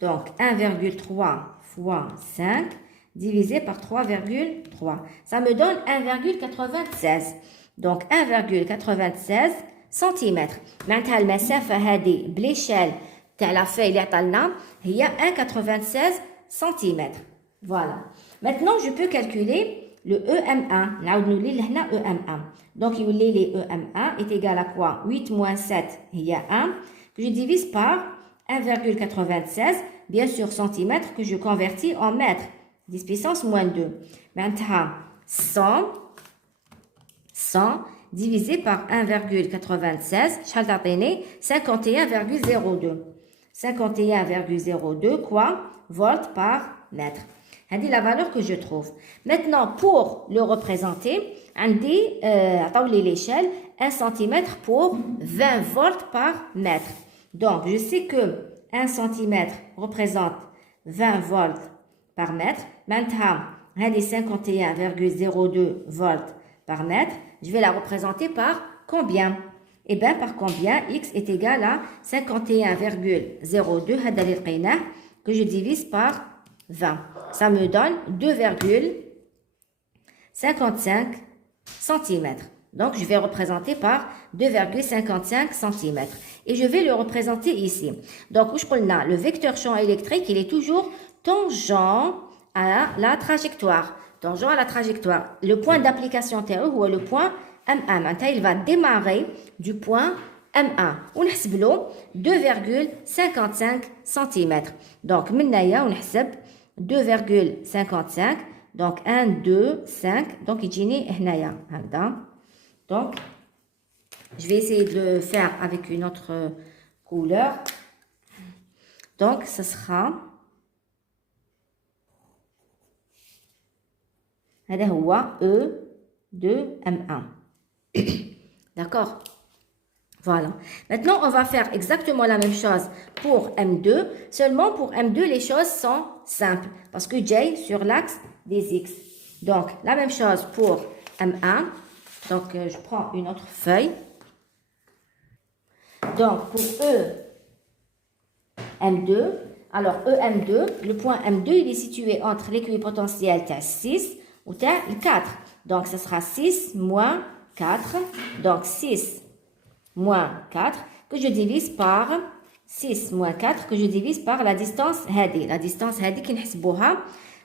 donc 1,3 fois 5 divisé par 3,3. Ça me donne 1,96. Donc, 1,96 cm. معناتها المسافة هذه بليشال تاع لا فeuille اللي عطالنا هي 1,96 cm. Voilà. Maintenant, je peux calculer le EM1. نعاود نولي لهنا EM1. Donc, يولي لي EM1 est égal à quoi? 8 moins 7 هي 1 que je divise par 1,96 bien sûr centimètres que je convertis en mètres. 10 puissance moins 2. معناتها 100 divisé par 1,96, شحال تعطيني 51,02. 51,02 quoi? Volts par mètre. C'est la valeur que je trouve. Maintenant, pour le représenter, عندي عطاولي l'échelle 1 cm pour 20 volts par mètre. Donc, je sais que 1 cm représente 20 volts par mètre. Maintenant, هذه 51,02 volts par mètre. Je vais la représenter par combien? Eh bien, par combien? X est égal à 51,02 هذا اللي لقيناه que je divise par 20. Ça me donne 2,55 cm. Donc, je vais représenter par 2,55 cm. Et je vais le représenter ici. Donc, le vecteur champ électrique, il est toujours tangent à la trajectoire. Tangent à la trajectoire. Le point d'application تاعو هو le point M1. Maintenant, il va démarrer du point M1. ونحسب له 2,55 cm. Donc, منايا ونحسب 2,55. Donc, 1, 2, 5. Donc, يجيني هنايا هكذا. Donc, je vais essayer de le faire avec une autre couleur. Donc, ce sera... هذا هو E de M1. D'accord? Voilà. Maintenant, on va faire exactement la même chose pour M2. Seulement pour M2, les choses sont simples parce que J sur l'axe des X. Donc, la même chose pour M1. Donc, je prends une autre feuille. Donc, pour M2, alors EM2, le point M2, il est situé entre l'équipotentiel T 6 ou T 4. Donc, ce sera 6 moins 4. Donc, 6 moins 4 que je divise par 6 moins 4 que je divise par la distance هذه. La distance هذه كي نحسبوها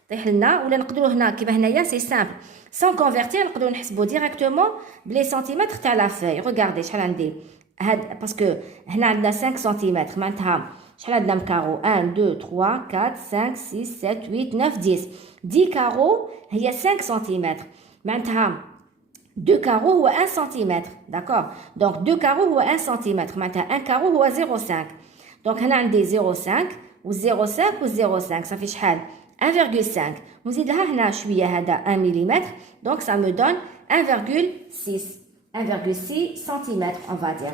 طيح لنا ولا نقدروا هنا كيما هنايا سي سامبل sans convertir نقدروا نحسبوا ديريكتومون بلي سنتيمتر تاع لا فاي. ريغاردي شحال عندي هاد باسكو هنا عندنا 5 سنتيمتر معناتها شحال عندنا كارو 1 2 3 4 5 6 7 8 9 10 10 كارو هي 5 سنتيمتر معناتها 2 carreaux هو 1 cm. D'accord? Donc 2 carreaux هو 1 cm. معناتها 1 carreau هو 0,5. Donc هنا عندي 0,5 و 0,5 و 0,5 صافي شحال 1,5 ونزيد لها هنا شويه هذا 1 ملم. Donc ça me donne 1,6 cm on va dire.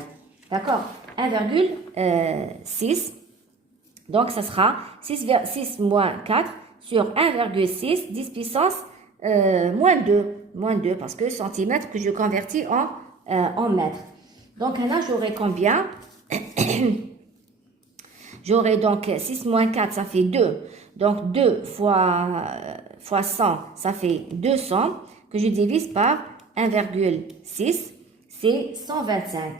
D'accord? 1,6. Donc ça sera 6 moins 4 sur 1,6 10 puissance moins 2 parce que centimètres que je convertis en mètres. Donc là j'aurai combien? J'aurai donc 6 moins 4 ça fait 2. Donc 2 fois 100 ça fait 200 que je divise par 1,6 c'est 125.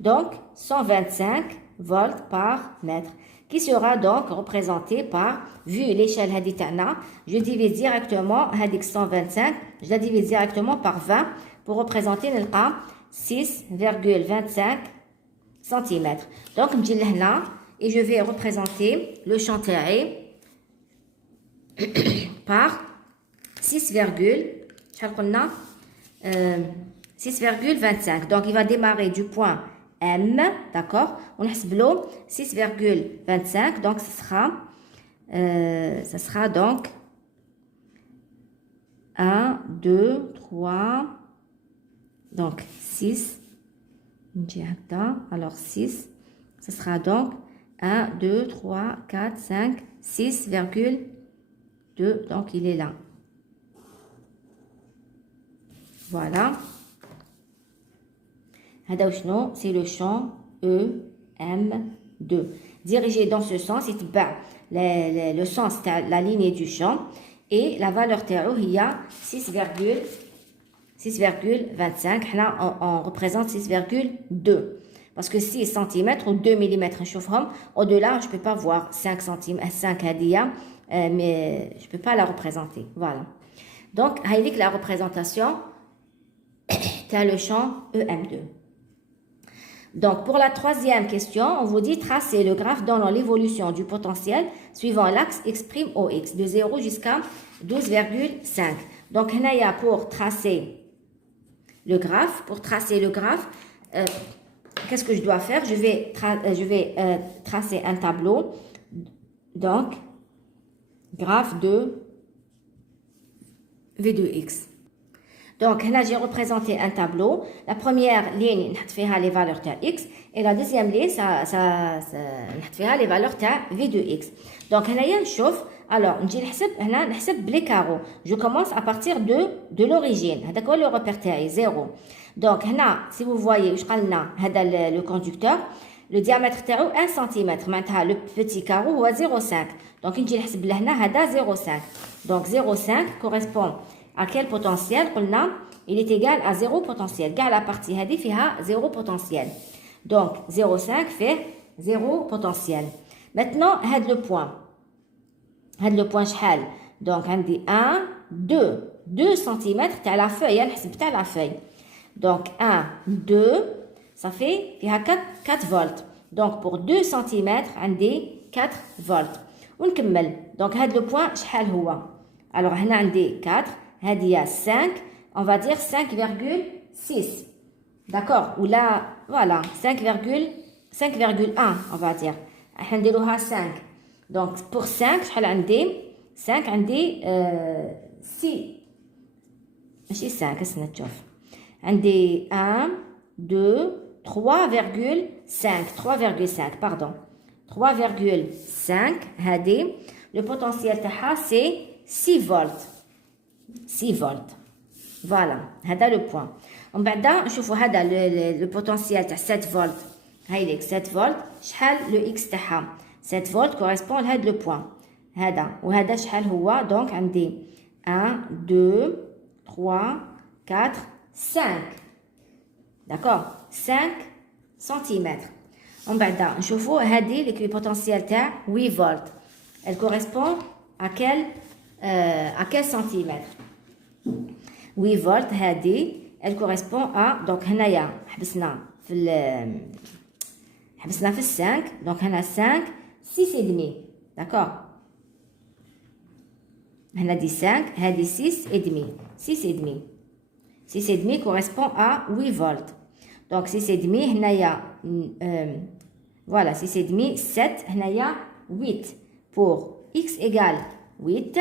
Donc 125 volts par mètre qui sera donc représenté par, vu l'échelle haditana, je divise directement hadik 125, je la divise directement par 20 pour représenter le 6,25 cm. Donc je vais là et je vais représenter le champ terré par 6,25. Donc il va démarrer du point M, d'accord? On a 6,25, donc ce sera donc 1, 2, 3, donc 6, alors 6, ce sera donc 1, 2, 3, 4, 5, 6,2, donc il est là. Voilà. C'est le champ EM2. Dirigé dans ce sens, il le sens de la ligne du champ et la valeur théo, il y a 6,25. Là, on représente 6,2. Parce que 6 cm ou 2 mm, au-delà, je ne peux pas voir 5 cm, 5 hadia, mais je ne peux pas la représenter. Voilà. Donc, avec la représentation, tu as le champ EM2. Donc, pour la troisième question, on vous dit tracer le graphe donnant l'évolution du potentiel suivant l'axe X' OX de 0 jusqu'à 12,5. Donc, là, pour tracer le graphe, qu'est-ce que je dois faire? Je vais tracer un tableau. Donc, graphe de V2X. Donc, là, j'ai représenté un tableau. La première ligne, on fait les valeurs de X. Et la deuxième ligne, on fait les valeurs de V2X. Donc, là, il y a une chauffe. Alors, on les carreaux. Je commence à partir de l'origine. C'est le repère 0. Donc, là, si vous voyez, le conducteur, le diamètre est 1 cm. Maintenant, le petit carreau est 0,5. Donc, on dit 0,5. Donc, 0,5 correspond à quel potentiel? Il est égal à 0 potentiel. Car la partie hadi fiha 0 potentiel. Donc 0,5 fait 0 potentiel. Maintenant, le point. Le point شحال. Donc on dit 1, 2 cm à la feuille. À la feuille. Donc 1, 2, ça fait 4 volts. Donc pour 2 cm, on dit 4 volts. On كمل. Donc le point شحال هو. Alors on dit 4. هذه 5, on va dire 5,6. D'accord? Ou là, voilà, 5,1, on va dire. On va 5. Donc, pour 5, 5, on dit 6. ماشي 5 استنى تشوف عندي 1 2 3,5 3,5 pardon 3,5 هذه le potentiel تاعها c'est 6 volts 6 volts voilà هذا le point ومن بعد نشوفوا هذا le potentiel تاع 7 volts هاي ليك 7 volts شحال le x تاعها 7 volts correspond لهذا le point هذا وهذا شحال هو دونك عندي 1 2 3 4 5 d'accord 5 centimètres ومن بعد نشوفوا هذه l'équipotentiel تاع 8 volts elle correspond à quel centimètre 8 volts هذه elle correspond à donc هنايا حبسنا في 5 donc هنا 5 6 et demi d'accord هنا دي 5 هذه 6 et demi 6 et demi 6 et demi correspond à 8 volts donc 6 et demi هنايا voilà 6 et demi 7 هنايا 8 pour x égale 8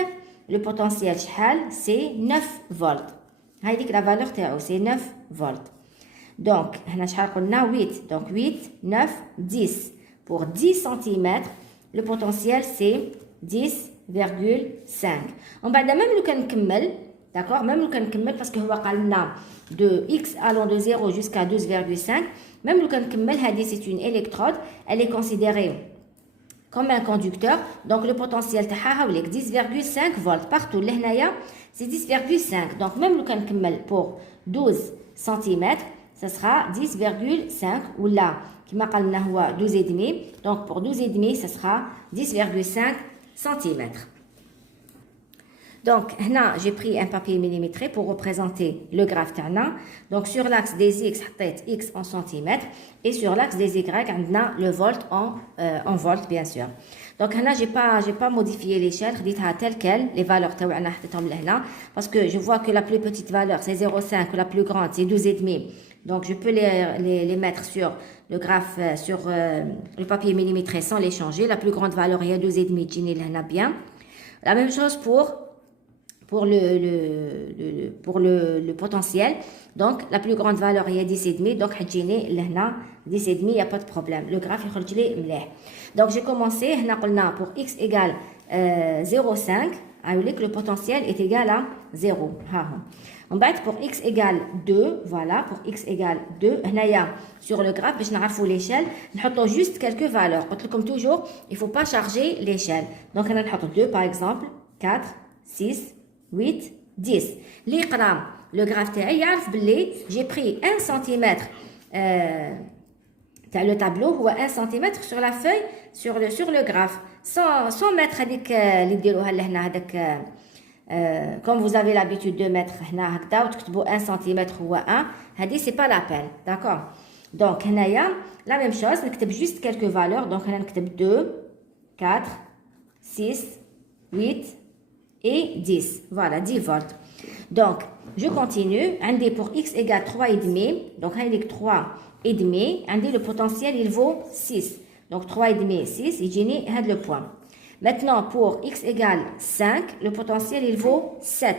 le potentiel شحال c'est 9 volts هاي ديك لا فالور تاعو c'est 9 volts donc هنا شحال قلنا 8 donc 8 9 10 pour 10 cm le potentiel c'est 10,5 ومن بعد même لو كان نكمل d'accord même لو كان نكمل parce que هو قال لنا de x allant de 0 jusqu'à 12,5 même لو كان نكمل هذه c'est une électrode elle est considérée comme un conducteur donc le potentiel تاعها هاوليك 10,5 volts partout لهنايا c'est 10,5 donc même لو كان نكمل pour 12 cm ça sera 10,5 ou là كما قال لنا هو 12 et demi donc pour 12 et demi ça sera 10,5 cm donc هنا j'ai pris un papier millimétré pour représenter le graphe تاعنا donc sur l'axe des x حطيت x en centimètres et sur l'axe des y عندنا le volt en volt bien sûr donc هنا j'ai pas modifié l'échelle خديتها telle quelle les valeurs تاعنا حطيتهم لهنا parce que je vois que la plus petite valeur c'est 0,5 la plus grande c'est 12 et demi donc je peux les mettre sur le graphe sur le papier millimétré sans les changer la plus grande valeur il y a 12 et demi تجيني لهنا bien la même chose pour le potentiel donc la plus grande valeur il y a 10 et demi donc حتجيني لهنا 10 et demi il y a pas de problème le graphe يخرج لي مليح donc j'ai commencé هنا قلنا pour x égale 0,5 avec le potentiel est égal à 0 ها هو ومن بعد pour x égale 2 voilà pour x égale 2 هنايا sur le graphe باش نعرفوا l'échelle نحطوا juste quelques valeurs قلت لكم toujours il faut pas charger l'échelle donc هنا نحط 2 par exemple 4 6 8 10 اللي يقرا لو غراف تاعي يعرف باللي جي بري 1 سنتيمتر تاع لو تابلو هو 1 سنتيمتر sur la feuille sur le graphe sans mettre هذيك اللي ديروها لهنا هذاك comme vous avez l'habitude de mettre هنا هكذا وتكتبوا 1 سنتيمتر هو 1 هذه c'est pas la peine d'accord donc هنايا la même chose نكتب juste quelques valeurs donc هنا نكتب 2 4 6 8 et 10 voilà 10 volts donc je continue عندي pour x égale 3 et demi donc هايليك 3 et demi عندي le potentiel il vaut 6 donc 3 et demi 6 يجيني هذا le point maintenant pour x égale 5 le potentiel il vaut 7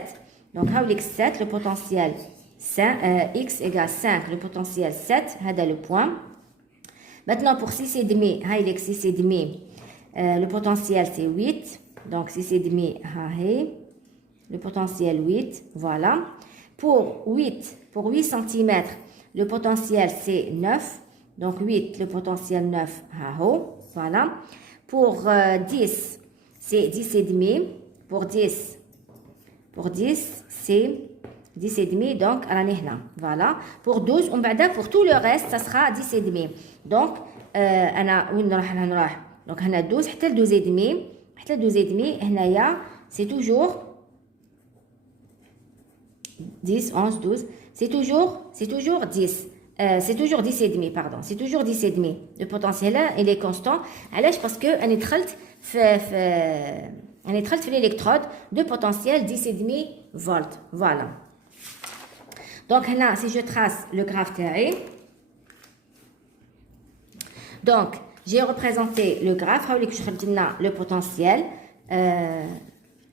donc هاوليك 7 le potentiel 5, x égale 5 le potentiel 7 هذا le point maintenant pour 6 et demi هايليك 6 et demi le potentiel c'est 8 donc 6 et demi le potentiel 8 voilà pour 8 cm le potentiel c'est 9 donc 8 le potentiel 9 voilà pour 10 c'est 10 et demi pour 10 c'est 10 et demi donc voilà pour 12 on va pour tout le reste ça sera 10 et demi donc donc on a 12 حتى 12 et demi حتى 12 et demi هنايا c'est toujours 10 11 12 c'est toujours 10 c'est toujours 10 et demi pardon c'est toujours 10 et demi le potentiel là il est constant علاش parce que انا دخلت في l'électrode de potentiel 10 et demi volts voilà donc هنا si je trace le graphe تاعي donc j'ai représenté le graphe هاوليك شرحت لنا le potentiel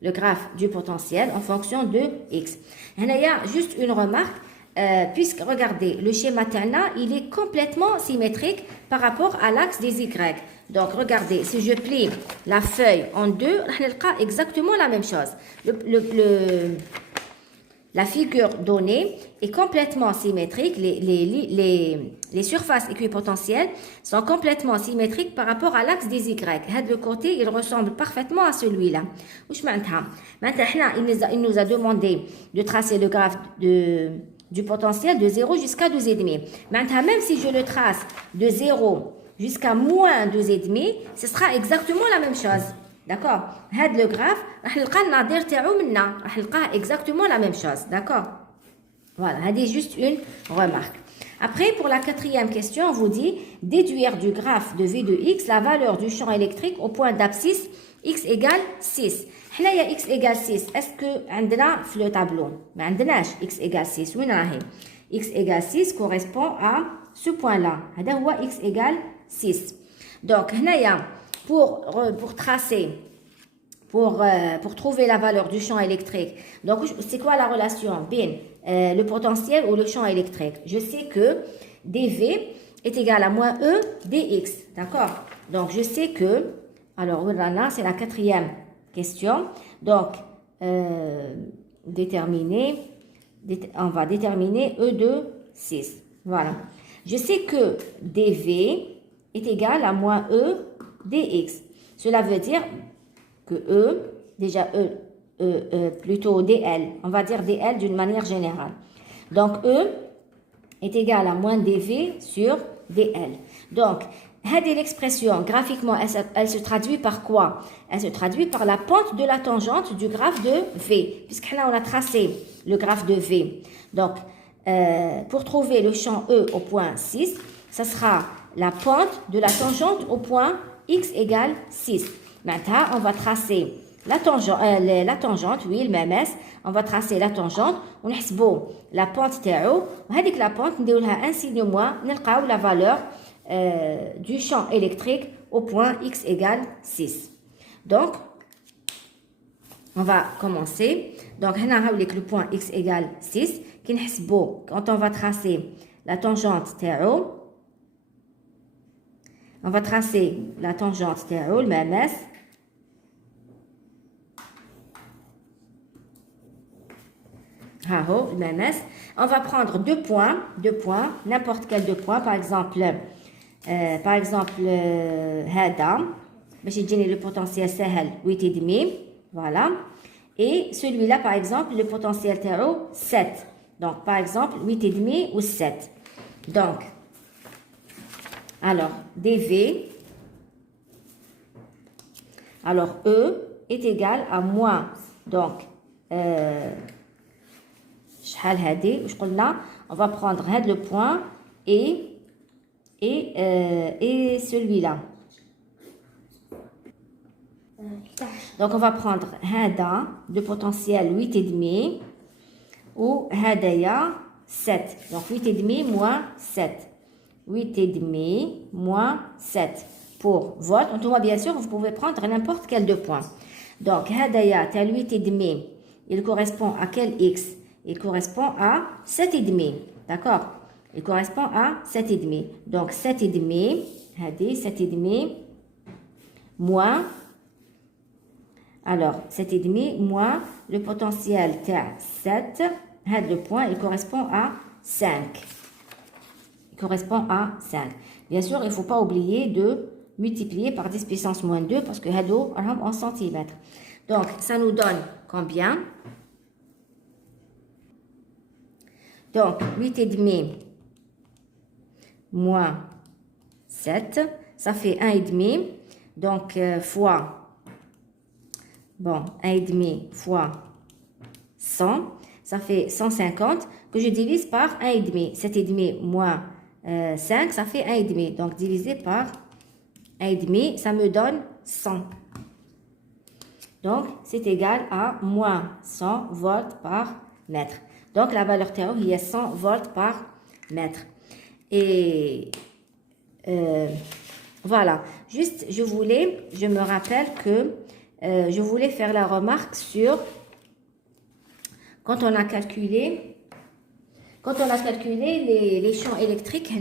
le graphe du potentiel en fonction de x. Il y a juste une remarque, puisque regardez, le schéma TANA, il est complètement symétrique par rapport à l'axe des y. Donc regardez, si je plie la feuille en deux, on aura exactement la même chose. La figure donnée est complètement symétrique. Les surfaces équipotentielles sont complètement symétriques par rapport à l'axe des Y. Le côté, il ressemble parfaitement à celui-là. Maintenant, il nous a demandé de tracer le graphe du potentiel de 0 jusqu'à 12,5. Maintenant, même si je le trace de 0 jusqu'à moins 12,5, ce sera exactement la même chose. D'accord? Le graphe, exactement la même chose. D'accord? Voilà, c'est juste une remarque. Après, pour la quatrième question, on vous dit déduire du graphe de V de X la valeur du champ électrique au point d'abscisse X égale 6. Il y a X égale 6. Est-ce que on a le tableau? Mais on a X égale 6. Oui, X égale 6 correspond à ce point-là. C'est X égale 6. Donc, pour tracer, pour trouver la valeur du champ électrique. Donc, c'est quoi la relation bien le potentiel ou le champ électrique? Je sais que dV est égal à moins E dx. D'accord? Donc, je sais que, alors là, c'est la quatrième question. Donc, on va déterminer E de 6. Voilà. Je sais que dV est égal à moins E dx. Cela veut dire que plutôt dl, on va dire dl d'une manière générale. Donc, E est égal à moins dV sur dl. Donc, l'expression, graphiquement, elle se traduit par quoi? Elle se traduit par la pente de la tangente du graphe de V, puisqu'on a tracé le graphe de V. Donc, pour trouver le champ E au point 6, ça sera la pente de la tangente au point x égale 6. Maintenant, on va tracer la tangente, oui, le même S. On va tracer la tangente, on نحسبوا la pente تاعو وهذيك la pente نديرولها un signe moins, نلقاو la valeur du champ électrique au point x égale 6. Donc, on va commencer. Donc, avec le point x égale 6, quand on va tracer la tangente تاعو, on va tracer la tangente تاعو, le même S. Le même S. On va prendre deux points, n'importe quel deux points, par exemple, هذا باش يجيني le potentiel سهل 8,5, voilà. Et celui-là, par exemple, le potentiel تاعو 7. Donc, par exemple, 8,5 ou 7. Donc, alors, dV, alors E est égal à moins, donc, on va prendre le point et celui-là. Donc, on va prendre de potentiel 8,5 ou 7. Donc, 8,5 moins 7. 8,5 moins 7 pour votre. En tout cas, bien sûr, vous pouvez prendre n'importe quel deux points. Donc, 8,5, il correspond à quel x? Il correspond à 7,5. D'accord? Il correspond à 7,5. Donc, 7,5, 7,5 moins. Alors, 7,5 moins le potentiel تاع 7. Le point, il correspond à 5. Il correspond à 5. Bien sûr, il ne faut pas oublier de multiplier par 10 puissance moins 2 parce que هادو راهم en centimètres. Donc, ça nous donne combien? Donc, 8,5 moins 7, ça fait 1,5. Donc, fois, 1,5 fois 100, ça fait 150 que je divise par 1,5. 7,5 moins 5, ça fait 1,5. Donc, divisé par 1,5, ça me donne 100. Donc, c'est égal à moins 100 volts par mètre. Donc, la valeur théorique est 100 volts par mètre. Et voilà. Juste, je me rappelle que je voulais faire la remarque sur quand on a calculé les champs électriques.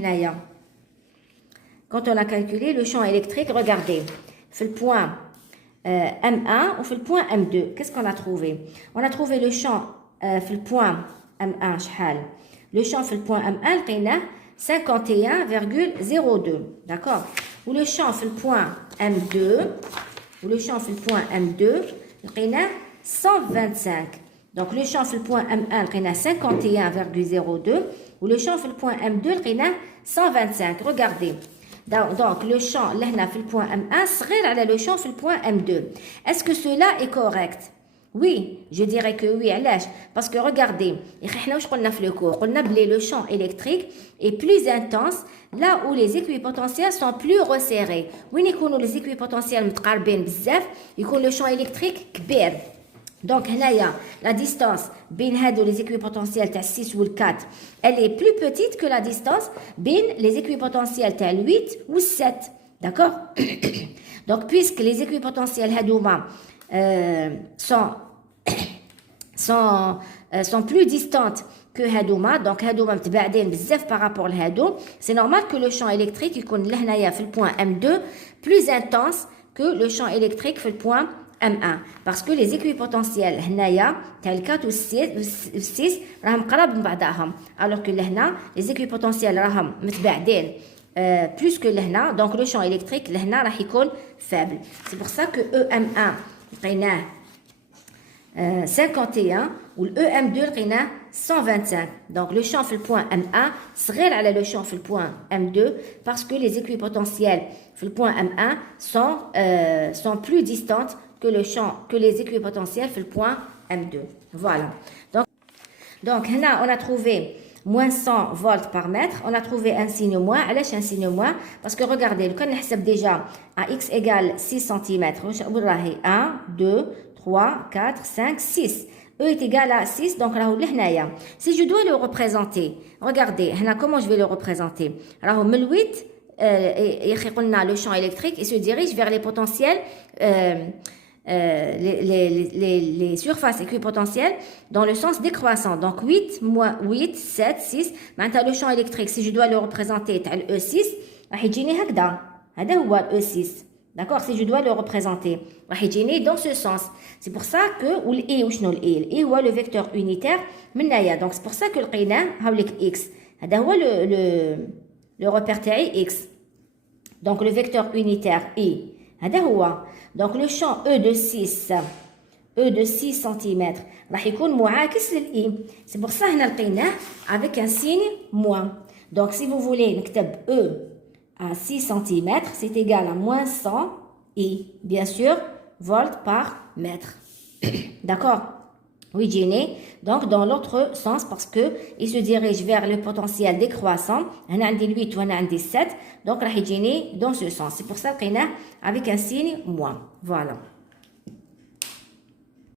Quand on a calculé le champ électrique, regardez, fait le point M1 ou fait le point M2. Qu'est-ce qu'on a trouvé? On a trouvé le champ fait le point M1 شحال. Le champ fait le point M1 لقيناه 51,02. D'accord? Ou le champ fait le point M2 لقيناه 125. Donc le champ fait le point M1 لقيناه 51,02 ou le champ fait le point M2 لقيناه 125. Regardez. Donc, le champ, là, on a fait le point M1, serait le champ fait le point M2. Est-ce que cela est correct? Oui, je dirais que oui. Parce que regardez, le champ électrique est plus intense là où les équipotentiels sont plus resserrés. Oui, les équipotentiels متقاربين بزاف, يكون le champ électrique كبير. Donc, la distance entre les équipotentiels 6 ou 4, elle est plus petite que la distance entre les équipotentiels 8 ou 7. D'accord? Donc, puisque les équipotentiels sont plus distantes que Hadouma, donc Hadouma متباعدين بزاف par rapport à Hadou, c'est normal que le champ électrique يكون لهنايا في le point M2 plus intense que le champ électrique في le point M1 parce que les équipotentiels هنايا تاع 4 و 6 راهم قراب من بعضهم alors que لهنا les équipotentiels راهم متباعدين plus que لهنا donc le champ électrique لهنا راح يكون faible. C'est pour ça que EM1 لقيناه 51 ou le EM2 لقيناه 125. Donc le champ في le point M1 صغير على le champ في le point M2 parce que les équipotentiels في le point M1 sont plus distantes que les équipotentiels fait le point M2. Voilà. Donc là, on a trouvé moins 100 volts par mètre. On a trouvé un signe moins. Allez, un signe moins. Parce que regardez, quand on حسب déjà à x égale 6 cm, 1, 2, 3, 4, 5, 6. E est égal à 6, donc là, si je dois le représenter, regardez, comment je vais le représenter. Alors, 8, le champ électrique, il se dirige vers les potentiels les surfaces équipotentielles dans le sens décroissant. Donc 8, moins 8, 7, 6. Maintenant le champ électrique, si je dois le représenter tel E6, راح يجيني هكذا. هذا هو E6. D'accord? Si je dois le représenter, راح يجيني dans ce sens. C'est pour ça que ou le E وشنو le E? Le E هو le vecteur unitaire من هنايا. Donc c'est pour ça que لقيناه هاوليك X. هذا هو le repère تاعي X. Donc le vecteur unitaire E. هذا هو. Donc le champ E de 6 cm راح يكون معاكس للإي. C'est pour ça هنا لقيناه avec un signe moins. Donc si vous voulez نكتب E à 6 cm, c'est égal à moins 100 I. Bien sûr, volts par mètre. D'accord? Oui, Jenny. Donc dans l'autre sens parce que il se dirige vers le potentiel décroissant. هنا عندي 8 وهنا عندي 7. Donc راح يجيني dans ce sens. C'est pour ça لقيناه avec un signe moins. Voilà.